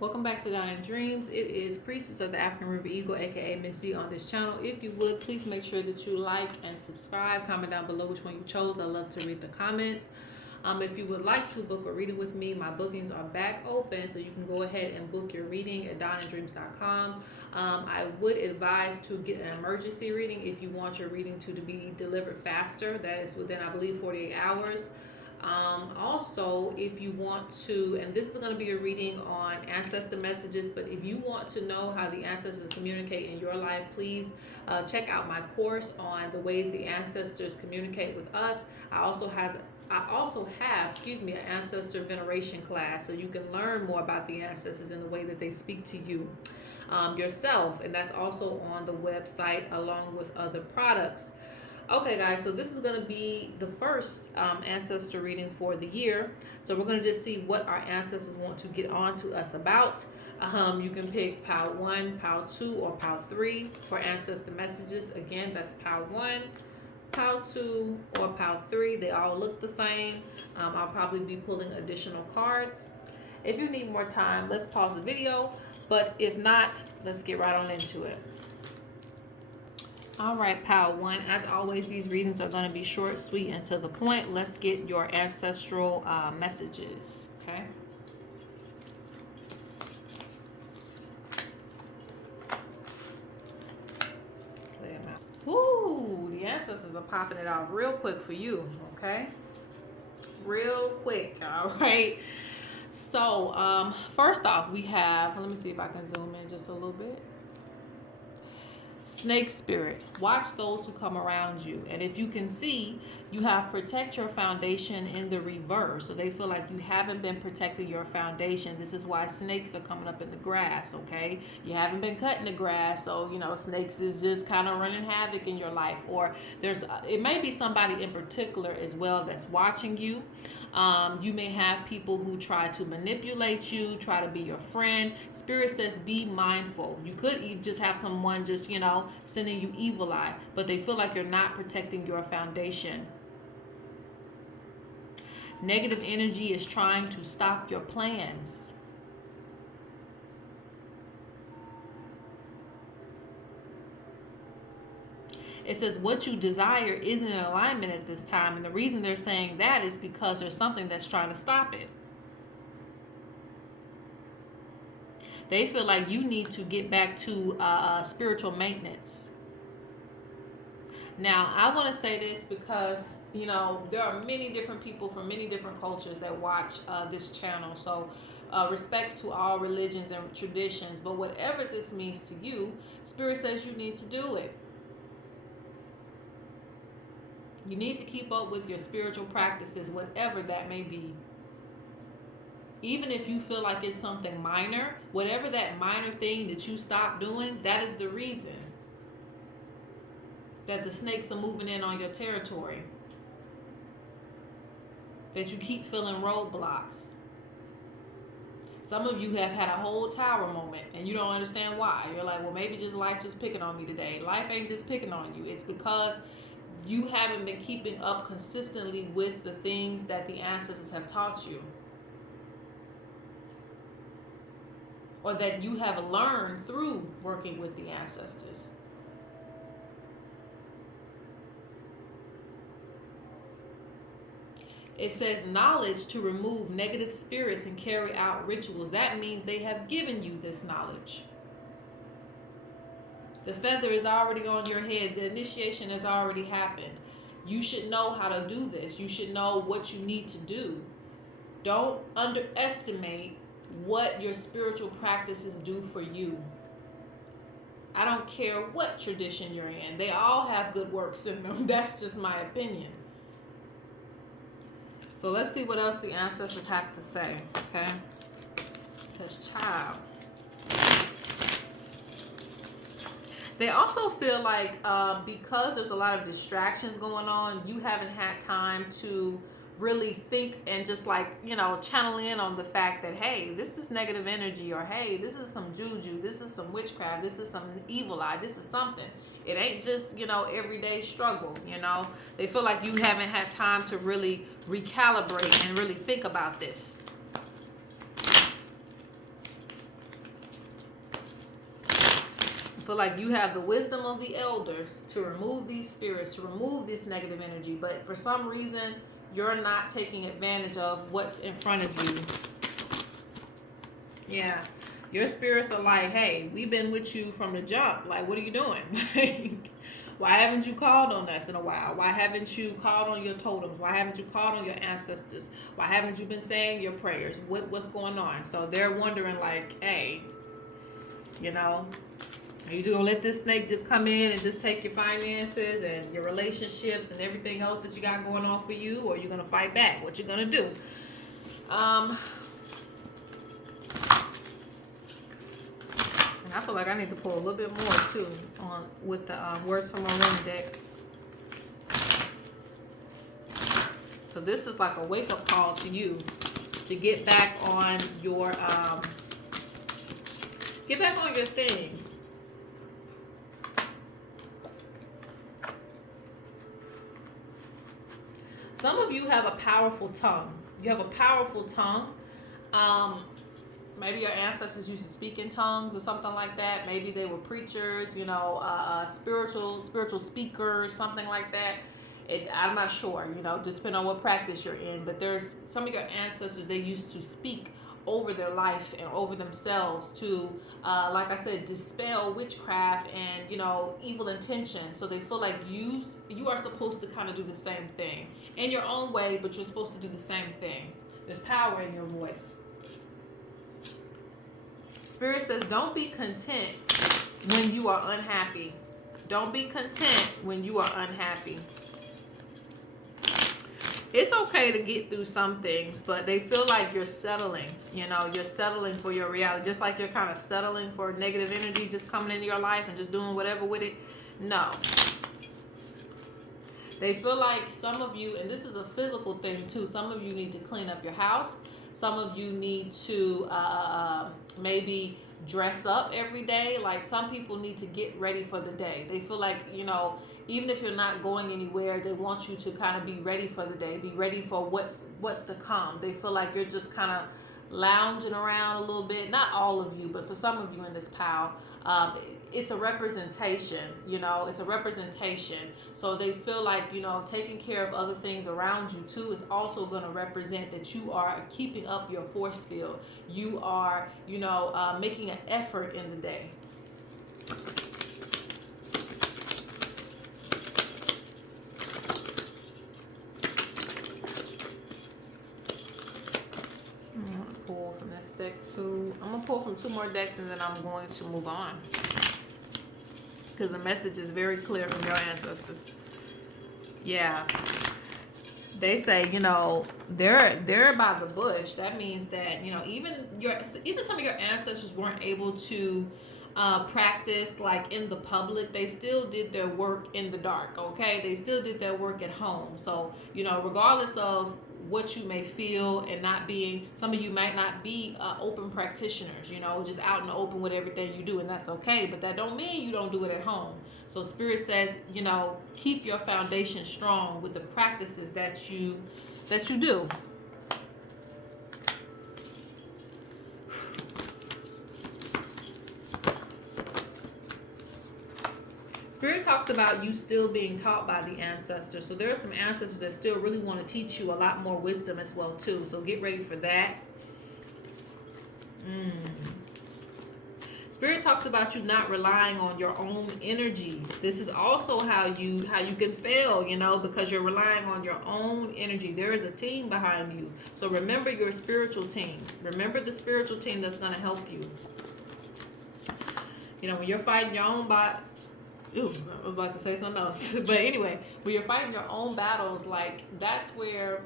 Welcome back to Dine Dreams. It is Priestess of the African River Eagle, aka Ms.Z, on this channel. If you would, please make sure that you like and subscribe. Comment down below which one you chose. I love to read the comments. If you would like to book a reading with me, my bookings are back open, so you can go ahead and book your reading at dineandreams.com. I would advise to get an emergency reading if you want your reading to be delivered faster. That is within, I believe, 48 hours. Also, if you want to, and this is going to be a reading on ancestor messages, but if you want to know how the ancestors communicate in your life, please check out my course on the ways the ancestors communicate with us. I also have, an ancestor veneration class, so you can learn more about the ancestors and the way that they speak to you yourself, and that's also on the website along with other products. Okay, guys, so this is going to be the first ancestor reading for the year. So we're going to just see what our ancestors want to get on to us about. You can pick pile 1, pile 2, or pile 3 for ancestor messages. Again, that's pile 1, pile 2, or pile 3. They all look the same. I'll probably be pulling additional cards. If you need more time, let's pause the video. But if not, let's get right on into it. All right, pile 1. As always, these readings are going to be short, sweet, and to the point. Let's get your ancestral messages, okay? Lay them out. Woo! The ancestors are popping it off real quick for you, okay? Real quick, all right? So, first off, we have, let me see if I can zoom in just a little bit. Snake spirit, watch those who come around you. And if you can see, you have protect your foundation in the reverse. So they feel like you haven't been protecting your foundation. This is why snakes are coming up in the grass, okay? You haven't been cutting the grass, so, you know, snakes is just kind of running havoc in your life. Or it may be somebody in particular as well that's watching you. You may have people who try to manipulate you, try to be your friend. Spirit says be mindful. You could just have someone just, sending you evil eye, but they feel like you're not protecting your foundation. Negative energy is trying to stop your plans. It says what you desire isn't in alignment at this time. And the reason they're saying that is because there's something that's trying to stop it. They feel like you need to get back to spiritual maintenance. Now, I want to say this because, there are many different people from many different cultures that watch this channel. So respect to all religions and traditions. But whatever this means to you, Spirit says you need to do it. You need to keep up with your spiritual practices, whatever that may be. Even if you feel like it's something minor, whatever that minor thing that you stop doing, that is the reason that the snakes are moving in on your territory. That you keep feeling roadblocks. Some of you have had a whole tower moment and you don't understand why. You're like, well, maybe just life just picking on me today. Life ain't just picking on you. It's because you haven't been keeping up consistently with the things that the ancestors have taught you. Or that you have learned through working with the ancestors. It says knowledge to remove negative spirits and carry out rituals. That means they have given you this knowledge. The feather is already on your head. The initiation has already happened. You should know how to do this. You should know what you need to do. Don't underestimate what your spiritual practices do for you. I don't care what tradition you're in. They all have good works in them. That's just my opinion. So let's see what else the ancestors have to say, okay? Because child. They also feel like because there's a lot of distractions going on, you haven't had time to really think and just channel in on the fact that, hey, this is negative energy, or hey, this is some juju, this is some witchcraft, this is some evil eye, this is something. It ain't just, everyday struggle, They feel like you haven't had time to really recalibrate and really think about this. feel like you have the wisdom of the elders to remove these spirits, to remove this negative energy, but for some reason you're not taking advantage of what's in front of you. Yeah, your spirits are like, hey, we've been with you from the jump. Like, what are you doing? Why haven't you called on us in a while? Why haven't you called on your totems? Why haven't you called on your ancestors? Why haven't you been saying your prayers? What's going on? So they're wondering like, hey, you know, are you gonna let this snake just come in and just take your finances and your relationships and everything else that you got going on for you, or are you gonna fight back? What you gonna do? And I feel like I need to pull a little bit more too on with the words from our room deck. So this is like a wake up call to you to get back on your things. Some of you have a powerful tongue. You have a powerful tongue. Maybe your ancestors used to speak in tongues or something like that. Maybe they were preachers, you know, spiritual speakers, something like that. I'm not sure, you know, just depending on what practice you're in. But there's some of your ancestors, they used to speak over their life and over themselves to, like I said, dispel witchcraft and, you know, evil intentions. So they feel like you are supposed to kind of do the same thing in your own way, but you're supposed to do the same thing. There's power in your voice. Spirit says, don't be content when you are unhappy. Don't be content when you are unhappy. It's okay to get through some things, but they feel like you're settling. You know, you're settling for your reality. Just like you're kind of settling for negative energy just coming into your life and just doing whatever with it. No. They feel like some of you, and this is a physical thing too, some of you need to clean up your house. Some of you need to maybe dress up every day. Like some people need to get ready for the day. They feel like, you know, even if you're not going anywhere, they want you to kind of be ready for the day, be ready for what's to come. They feel like you're just kind of lounging around a little bit. Not all of you, but for some of you in this pile, it's a representation, you know, it's a representation. So they feel like, you know, taking care of other things around you too is also going to represent that you are keeping up your force field. You are, you know, making an effort in the day. Pull from this deck too. I'm gonna pull from two more decks and then I'm going to move on because the message is very clear from your ancestors. Yeah, they say, you know, they're by the bush. That means that, you know, even some of your ancestors weren't able to practice like in the public. They still did their work in the dark. Okay, they still did their work at home. So, you know, regardless of what you may feel and not being, some of you might not be open practitioners, you know, just out in the open with everything you do, and that's okay, but that don't mean you don't do it at home. So Spirit says, you know, keep your foundation strong with the practices that you do. Spirit talks about you still being taught by the ancestors. So there are some ancestors that still really want to teach you a lot more wisdom as well too. So get ready for that. Spirit talks about you not relying on your own energy. This is also how you can fail, you know, because you're relying on your own energy. There is a team behind you. So remember your spiritual team. Remember the spiritual team that's going to help you. You know, when you're fighting your own body. Ooh, I was about to say something else. But anyway, when you're fighting your own battles, like, that's where,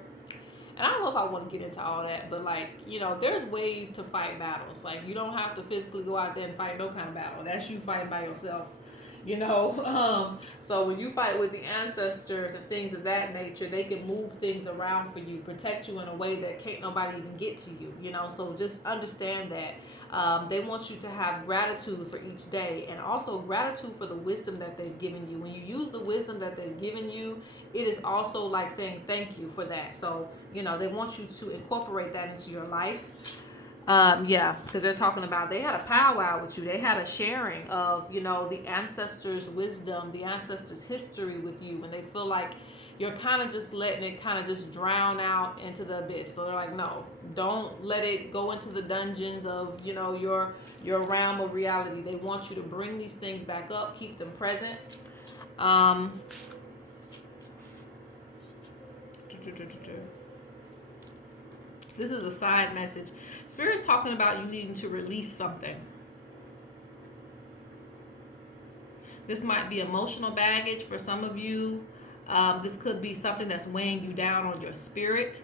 and I don't know if I want to get into all that, but like, you know, there's ways to fight battles. Like, you don't have to physically go out there and fight no kind of battle. That's you fighting by yourself, you know. So when you fight with the ancestors and things of that nature, they can move things around for you, protect you in a way that can't nobody even get to you, you know. So just understand that. They want you to have gratitude for each day, and also gratitude for the wisdom that they've given you. When you use the wisdom that they've given you, it is also like saying thank you for that. So, you know, they want you to incorporate that into your life. Yeah, because they're talking about they had a powwow with you. They had a sharing of, the ancestors' wisdom, the ancestors' history with you, and they feel like you're kind of just letting it kind of just drown out into the abyss. So they're like, no, don't let it go into the dungeons of, your realm of reality. They want you to bring these things back up, keep them present. Um, This is a side message. Spirit's talking about you needing to release something. This might be emotional baggage for some of you. This could be something that's weighing you down on your spirit.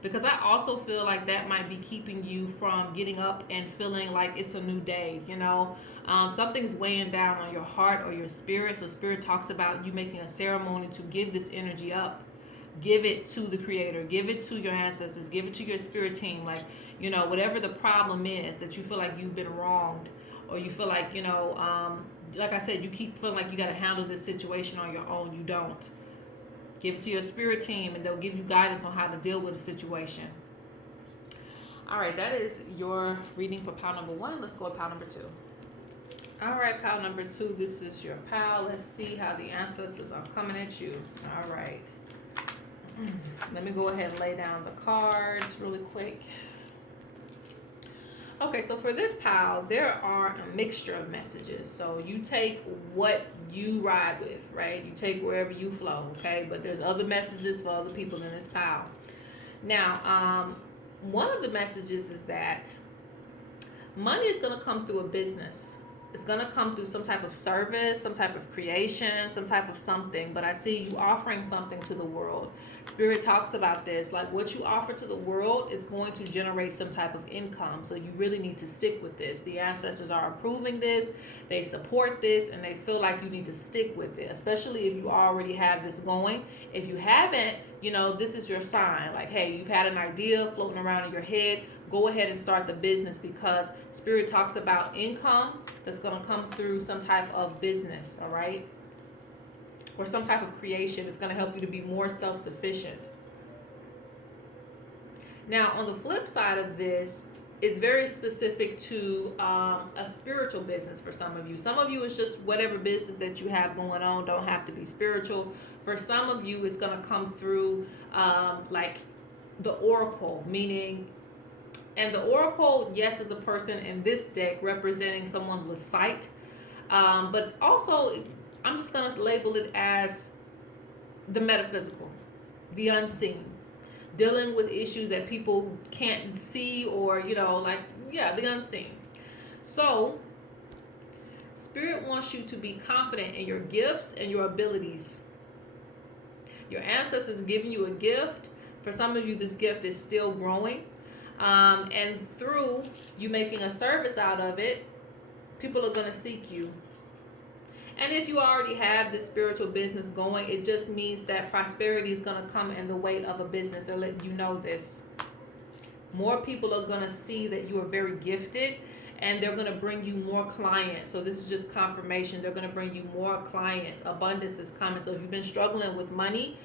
Because I also feel like that might be keeping you from getting up and feeling like it's a new day, something's weighing down on your heart or your spirit. So spirit talks about you making a ceremony to give this energy up. Give it to the creator, give it to your ancestors, give it to your spirit team. Like, whatever the problem is that you feel like you've been wronged, or you feel like, like I said, you keep feeling like you got to handle this situation on your own. You don't. Give it to your spirit team, and they'll give you guidance on how to deal with the situation. All right, that is your reading for pile number 1. Let's go to pile number 2. All right, pile number 2. This is your pile. Let's see how the ancestors are coming at you. All right. Let me go ahead and lay down the cards really quick. Okay, so for this pile, there are a mixture of messages. So you take what you ride with, right? You take wherever you flow, okay? But there's other messages for other people in this pile. Now, one of the messages is that money is going to come through a business. It's going to come through some type of service, some type of creation, some type of something. But I see you offering something to the world. Spirit talks about this. Like, what you offer to the world is going to generate some type of income. So you really need to stick with this. The ancestors are approving this. They support this. And they feel like you need to stick with it. Especially if you already have this going. If you haven't, this is your sign. Like, hey, you've had an idea floating around in your head. Go ahead and start the business, because Spirit talks about income that's going to come through some type of business, all right? Or some type of creation that's going to help you to be more self-sufficient. Now, on the flip side of this, it's very specific to a spiritual business for some of you. Some of you, it's just whatever business that you have going on, don't have to be spiritual. For some of you, it's going to come through like the oracle, meaning... And the oracle, yes, is a person in this deck representing someone with sight. But also, I'm just going to label it as the metaphysical, the unseen. Dealing with issues that people can't see, or, the unseen. So, Spirit wants you to be confident in your gifts and your abilities. Your ancestors giving you a gift. For some of you, this gift is still growing. And through you making a service out of it, people are going to seek you. And if you already have this spiritual business going, it just means that prosperity is going to come in the way of a business. They're letting you know this. More people are going to see that you are very gifted, and they're going to bring you more clients. So this is just confirmation. They're going to bring you more clients. Abundance is coming. So if you've been struggling with money,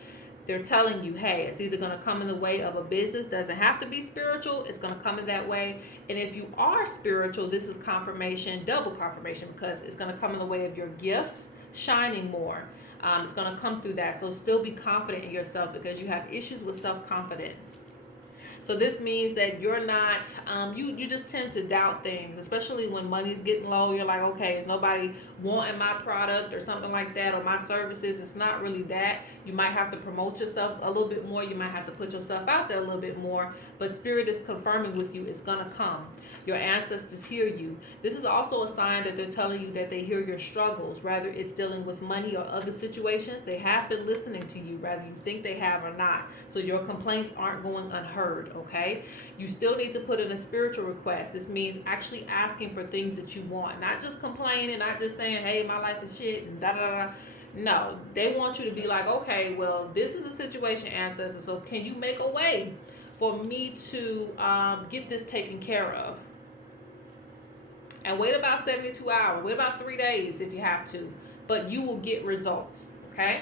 they're telling you, hey, it's either going to come in the way of a business. Doesn't have to be spiritual. It's going to come in that way. And if you are spiritual, this is confirmation, double confirmation, because it's going to come in the way of your gifts shining more. It's going to come through that. So still be confident in yourself, because you have issues with self-confidence. So this means that you're not, you just tend to doubt things, especially when money's getting low. You're like, okay, is nobody wanting my product or something like that, or my services? It's not really that. You might have to promote yourself a little bit more. You might have to put yourself out there a little bit more. But Spirit is confirming with you it's going to come. Your ancestors hear you. This is also a sign that they're telling you that they hear your struggles, whether it's dealing with money or other situations. They have been listening to you, whether you think they have or not. So your complaints aren't going unheard. Okay, you still need to put in a spiritual request. This means actually asking for things that you want, not just complaining, not just saying, hey, my life is shit and da da da. No, they want you to be like, okay, well, this is a situation, ancestors, so can you make a way for me to get this taken care of? And wait about 72 hours, wait about 3 days if you have to, but you will get results. Okay,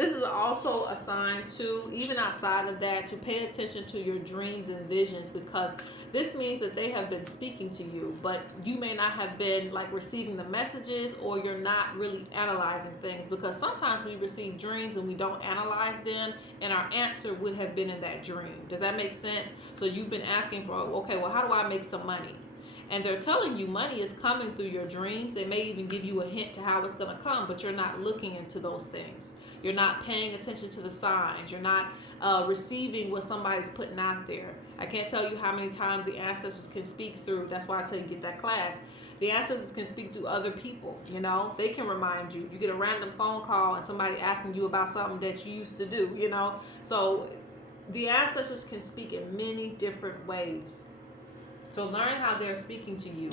This is also a sign too, even outside of that, to pay attention to your dreams and visions, because this means that they have been speaking to you, but you may not have been like receiving the messages, or you're not really analyzing things, because sometimes we receive dreams and we don't analyze them, and our answer would have been in that dream. Does that make sense? So you've been asking for, okay, well, how do I make some money? And they're telling you money is coming through your dreams. They may even give you a hint to how it's going to come, but you're not looking into those things. You're not paying attention to the signs. You're not receiving what somebody's putting out there. I can't tell you how many times the ancestors can speak through. That's why I tell you get that class. The ancestors can speak through other people. You know, they can remind you. You get a random phone call and somebody asking you about something that you used to do. You know, so the ancestors can speak in many different ways. So learn how they're speaking to you.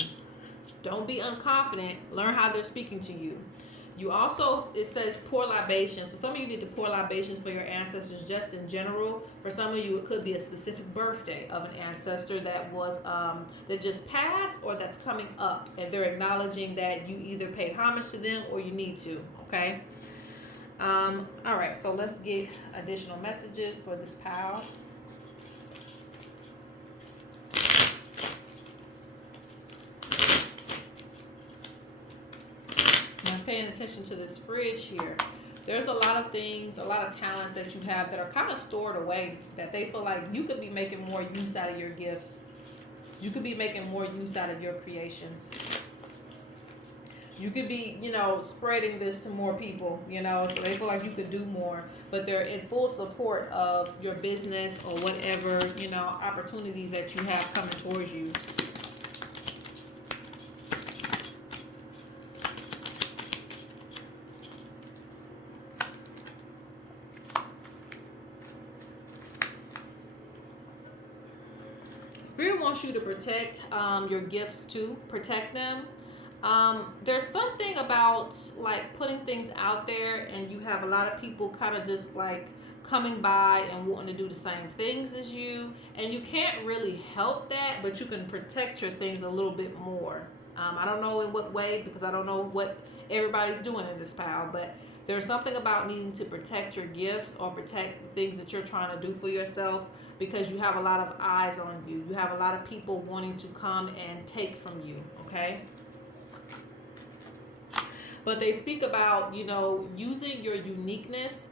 Don't be unconfident. Learn how they're speaking to you. You also, it says pour libations. So some of you need to pour libations for your ancestors just in general. For some of you, it could be a specific birthday of an ancestor that was that just passed or that's coming up. And they're acknowledging that you either paid homage to them or you need to. Okay? All right, so let's get additional messages for this pile. Paying attention to this fridge here, there's a lot of things, a lot of talents that you have that are kind of stored away, that they feel like you could be making more use out of your gifts. You could be making more use out of your creations. You could be, you know, spreading this to more people, you know, so they feel like you could do more, but they're in full support of your business or whatever, you know, opportunities that you have coming towards you. Spirit wants you to protect your gifts too. Protect them. There's something about like putting things out there, and you have a lot of people kind of just like coming by and wanting to do the same things as you, and you can't really help that, but you can protect your things a little bit more. I don't know in what way, because I don't know what everybody's doing in this pile, but there's something about needing to protect your gifts or protect the things that you're trying to do for yourself, because you have a lot of eyes on you. You have a lot of people wanting to come and take from you, okay? But they speak about, you know, using your uniqueness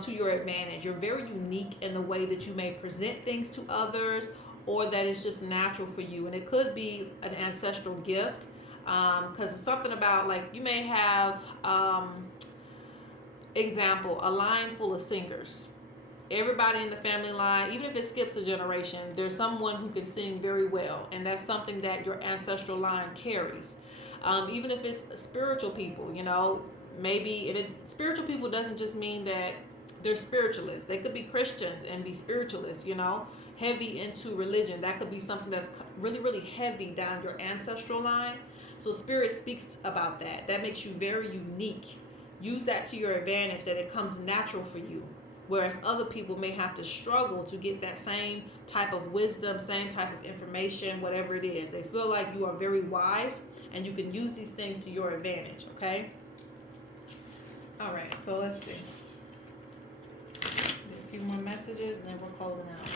to your advantage. You're very unique in the way that you may present things to others, or that it's just natural for you. And it could be an ancestral gift, because it's something about, like, you may have, example, a line full of singers. Everybody in the family line, even if it skips a generation, there's someone who can sing very well, and that's something that your ancestral line carries. Even if it's spiritual people, you know, maybe spiritual people doesn't just mean that they're spiritualists. They could be Christians and be spiritualists, you know, heavy into religion. That could be something that's really, really heavy down your ancestral line. So Spirit speaks about that. That makes you very unique. Use that to your advantage, that it comes natural for you. Whereas other people may have to struggle to get that same type of wisdom, same type of information, whatever it is. They feel like you are very wise, and you can use these things to your advantage, okay? All right, so let's see. A few more messages, and then we're closing out.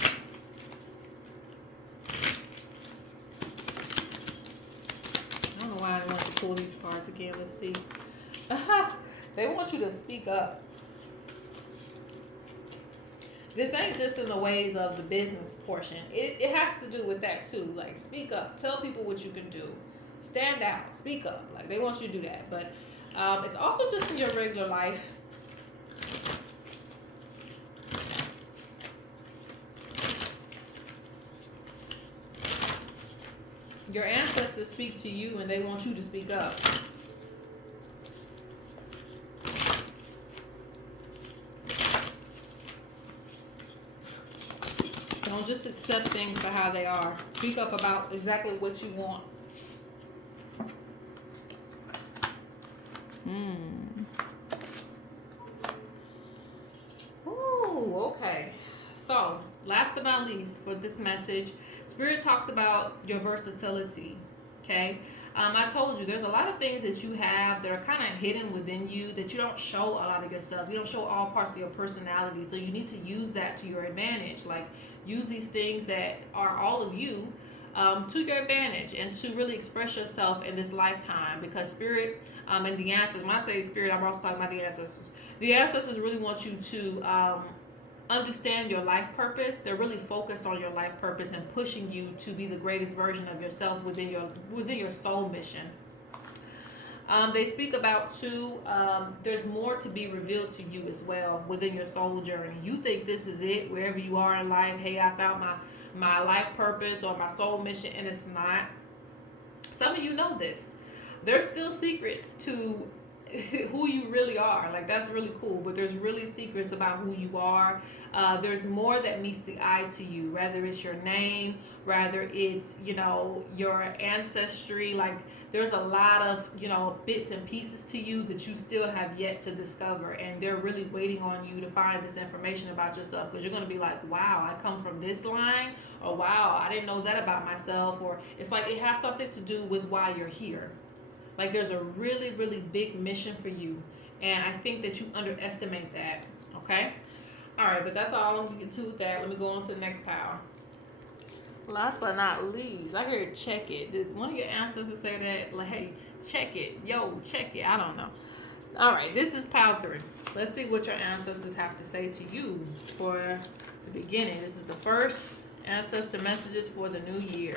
I don't know why I want to pull these cards again. Let's see. They want you to speak up. This ain't just in the ways of the business portion. It has to do with that too. Like, speak up. Tell people what you can do. Stand out. Speak up. Like, they want you to do that. But it's also just in your regular life. Your ancestors speak to you, and they want you to speak up. Don't just accept things for how they are. Speak up about exactly what you want. Ooh, okay. So, last but not least for this message, Spirit talks about your versatility. Okay. I told you there's a lot of things that you have that are kind of hidden within you that you don't show a lot of yourself. You don't show all parts of your personality. So you need to use that to your advantage. Like, use these things that are all of you to your advantage and to really express yourself in this lifetime, because spirit and the ancestors, when I say spirit, I'm also talking about the ancestors. The ancestors really want you to understand your life purpose. They're really focused on your life purpose and pushing you to be the greatest version of yourself within your soul mission. They speak about too, there's more to be revealed to you as well within your soul journey. You think this is it wherever you are in life. Hey, I found my life purpose or my soul mission, and it's not. Some of you know this. There's still secrets to who you really are. Like, that's really cool, but there's really secrets about who you are. There's more that meets the eye to you, whether it's your name, whether it's, you know, your ancestry. Like, there's a lot of, you know, bits and pieces to you that you still have yet to discover, and they're really waiting on you to find this information about yourself, because you're going to be like, wow, I come from this line, or wow, I didn't know that about myself. Or it's like it has something to do with why you're here. Like, there's a really, really big mission for you. And I think that you underestimate that. Okay? All right, but that's all I'm going to get to with that. Let me go on to the next pile. Last but not least, I heard check it. Did one of your ancestors say that? Like, hey, check it. Yo, check it. I don't know. All right, this is pile 3. Let's see what your ancestors have to say to you for the beginning. This is the first ancestor messages for the new year.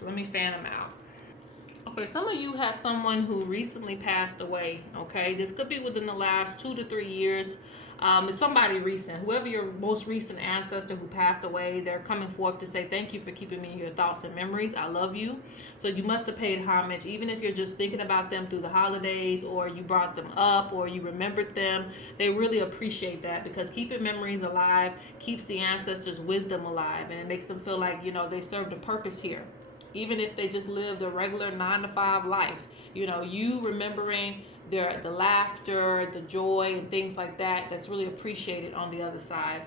Let me fan them out. Okay, some of you have someone who recently passed away. Okay, this could be within the last 2 to 3 years. It's somebody recent. Whoever your most recent ancestor who passed away, they're coming forth to say thank you for keeping me in your thoughts and memories. I love you. So you must have paid homage, even if you're just thinking about them through the holidays, or you brought them up, or you remembered them. They really appreciate that, because keeping memories alive keeps the ancestors' wisdom alive, and it makes them feel like, you know, they served a purpose here. Even if they just lived a regular 9-to-5 life, you know, you remembering the laughter, the joy, and things like that, that's really appreciated on the other side.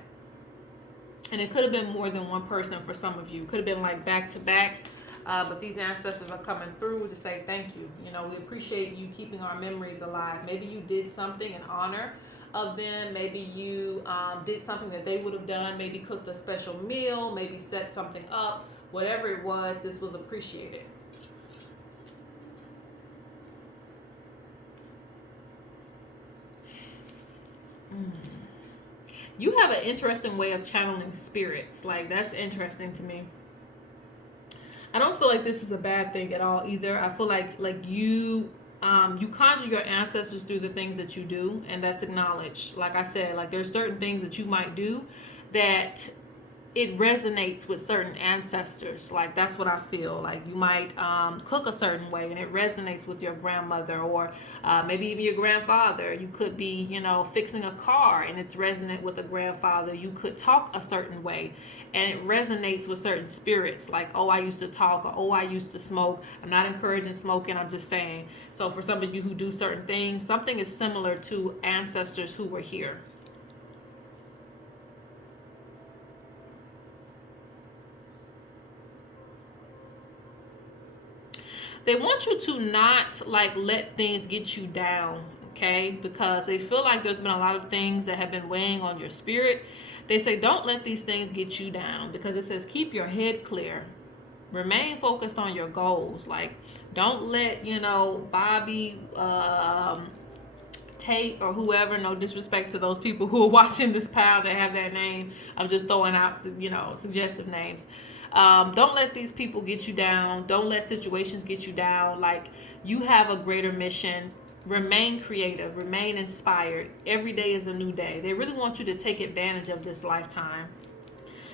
And it could have been more than one person for some of you. It could have been like back to back, but these ancestors are coming through to say thank you. You know, we appreciate you keeping our memories alive. Maybe you did something in honor of them. Maybe you did something that they would have done. Maybe cooked a special meal. Maybe set something up. Whatever it was, this was appreciated. You have an interesting way of channeling spirits. Like, that's interesting to me. I don't feel like this is a bad thing at all either. I feel like you conjure your ancestors through the things that you do, and that's acknowledged. Like I said, like, there's certain things that you might do that it resonates with certain ancestors. Like, that's what I feel. Like, you might cook a certain way and it resonates with your grandmother, or maybe even your grandfather. You could be, you know, fixing a car and it's resonant with a grandfather. You could talk a certain way and it resonates with certain spirits. Like, oh, I used to talk, or oh, I used to smoke. I'm not encouraging smoking, I'm just saying. So for some of you who do certain things, something is similar to ancestors who were here. They want you to not, like, let things get you down, okay? Because they feel like there's been a lot of things that have been weighing on your spirit. They say don't let these things get you down, because it says keep your head clear. Remain focused on your goals. Like, don't let, you know, Bobby, Tate, or whoever, no disrespect to those people who are watching this pile that have that name. I'm just throwing out, you know, suggestive names. Don't let these people get you down. Don't let situations get you down. Like, you have a greater mission. Remain creative. Remain inspired. Every day is a new day. They really want you to take advantage of this lifetime,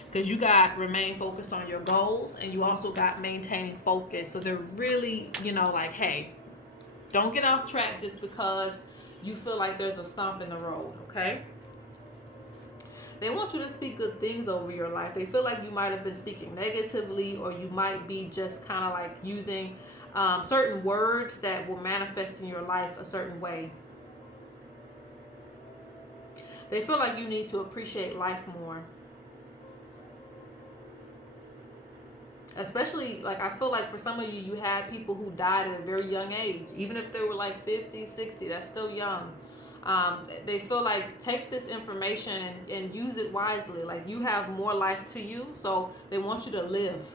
because you got remain focused on your goals, and you also got maintaining focus. So they're really, you know, like, hey, don't get off track just because you feel like there's a stump in the road, okay? They want you to speak good things over your life. They feel like you might have been speaking negatively, or you might be just kind of like using certain words that will manifest in your life a certain way. They feel like you need to appreciate life more. Especially, like, I feel like for some of you, you had people who died at a very young age. Even if they were like 50, 60, that's still young. They feel like take this information and use it wisely. Like, you have more life to you, so they want you to live.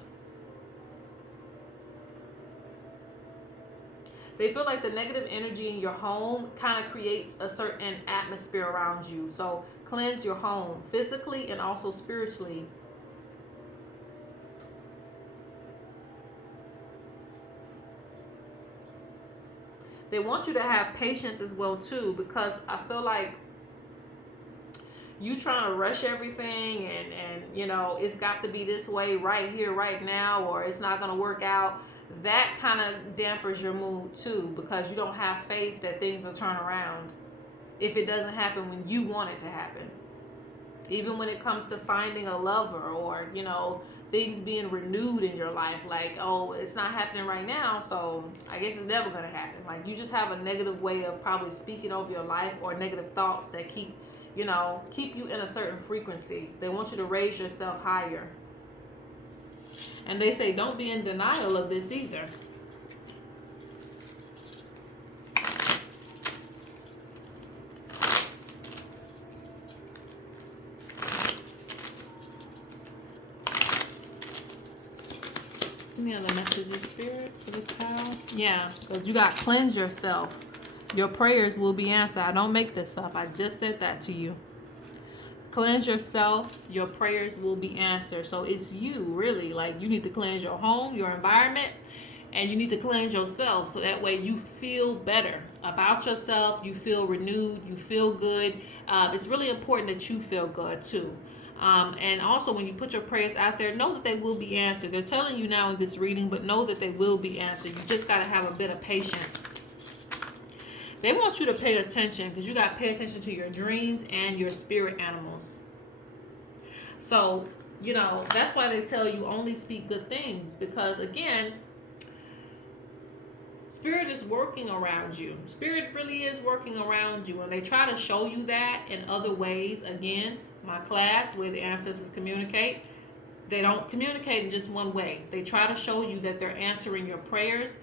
They feel like the negative energy in your home kind of creates a certain atmosphere around you. So cleanse your home physically and also spiritually. They want you to have patience as well too, because I feel like you trying to rush everything and you know, it's got to be this way right here, right now, or it's not going to work out. That kind of dampers your mood too, because you don't have faith that things will turn around if it doesn't happen when you want it to happen. Even when it comes to finding a lover, or, you know, things being renewed in your life, like, oh, it's not happening right now, so I guess it's never going to happen. Like, you just have a negative way of probably speaking over your life, or negative thoughts that keep you in a certain frequency. They want you to raise yourself higher. And they say don't be in denial of this either. Any other messages, Spirit, for this pile? Yeah, because you got to cleanse yourself. Your prayers will be answered. I don't make this up. I just said that to you. Cleanse yourself. Your prayers will be answered. So it's you, really. Like, you need to cleanse your home, your environment, and you need to cleanse yourself so that way you feel better about yourself. You feel renewed. You feel good. It's really important that you feel good too. And also, when you put your prayers out there, know that they will be answered. They're telling you now in this reading, but know that they will be answered. You just got to have a bit of patience. They want you to pay attention, because you got to pay attention to your dreams and your spirit animals. So, you know, that's why they tell you only speak good things, because, again, Spirit is working around you. Spirit really is working around you. And they try to show you that in other ways. Again, my class, where the ancestors communicate, they don't communicate in just one way. They try to show you that they're answering your prayers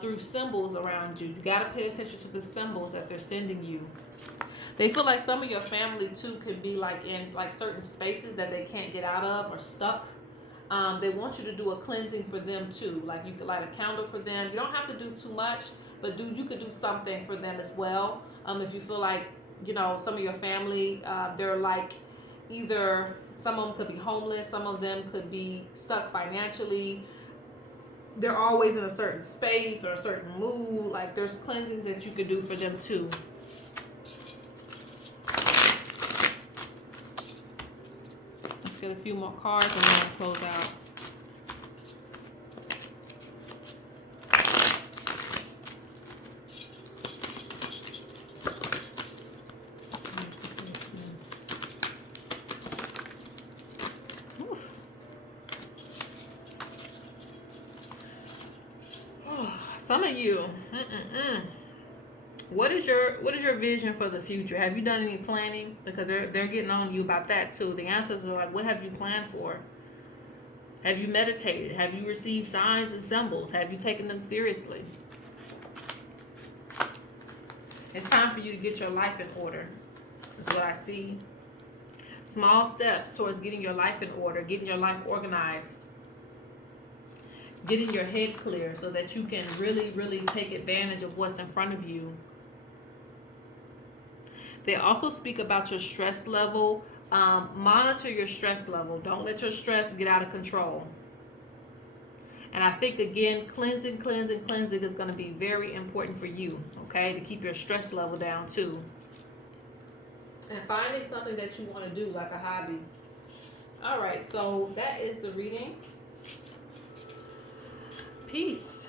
through symbols around you. You got to pay attention to the symbols that they're sending you. They feel like some of your family too could be like in like certain spaces that they can't get out of, or stuck. They want you to do a cleansing for them too. Like, you could light a candle for them. You don't have to do too much, but you could do something for them as well. If you feel like, you know, some of your family, they're like, either some of them could be homeless, some of them could be stuck financially. They're always in a certain space or a certain mood. Like, there's cleansings that you could do for them too. Let's get a few more cards and then we'll close out. Some of you, what is your vision for the future? Have you done any planning? Because they're getting on you about that too. The ancestors are like, what have you planned for? Have you meditated? Have you received signs and symbols? Have you taken them seriously? It's time for you to get your life in order. That's what I see. Small steps towards getting your life in order, getting your life organized. Getting your head clear so that you can really, really take advantage of what's in front of you. They also speak about your stress level. Monitor your stress level. Don't let your stress get out of control. And I think, again, cleansing is going to be very important for you, okay, to keep your stress level down too. And finding something that you want to do, like a hobby. All right, so that is the reading. Peace.